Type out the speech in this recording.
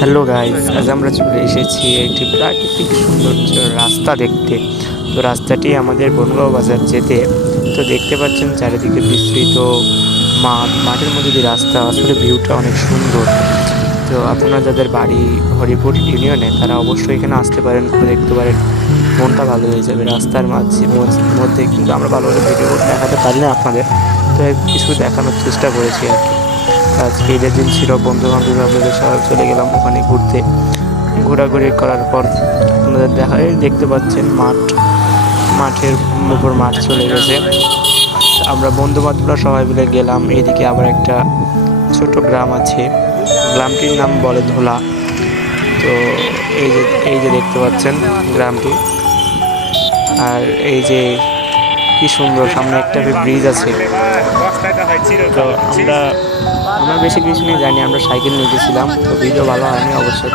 Hello guys, আজ আমরা চলে এসেছি একটি প্রাকৃতিক সৌন্দর্য রাস্তা দেখতে। তো রাস্তাটি আমাদের বনগাঁও বাজার যেতে। তো দেখতে পাচ্ছেন চারিদিকে বিস্তৃত মাঠের মধ্যে দিয়ে রাস্তা, আসলে ভিউটা অনেক সুন্দর। তো আপনারা যাদের বাড়ি হরিপুর ইউনিয়নে তারা অবশ্যই এখানে আসতে পারেন, ঘুরে দেখতে পারেন, মনটা ভালো হয়ে যাবে। রাস্তার মধ্যে কিন্তু আমরা ভালোভাবে ভিডিও দেখাতে পারি না আপনাদের, তো কিছু দেখানোর চেষ্টা করেছি আর কি। আজকে ঈদের দিন ছিল, বন্ধু বান্ধবদের সবাই চলে গেলাম ওখানে ঘুরতে। ঘোরাঘুরি করার পর আপনাদের দেখতে পাচ্ছেন মাঠের উপর মাঠ চলে গেছে। আমরা বন্ধু বান্ধবরা সবাই মিলে গেলাম। এইদিকে আবার একটা ছোট গ্রাম আছে, গ্রামটির নাম বলে ধোলা। তো এই যে দেখতে পাচ্ছেন গ্রামটি। আর এই যে কি সুন্দর, সামনে একটা ব্রিজ আছে। তো আমরা বেশি কিছু নিয়ে জানি, আমরা সাইকেল নিয়ে গেছিলাম। তো ভিডিও ভালো হয়নি অবশ্যই।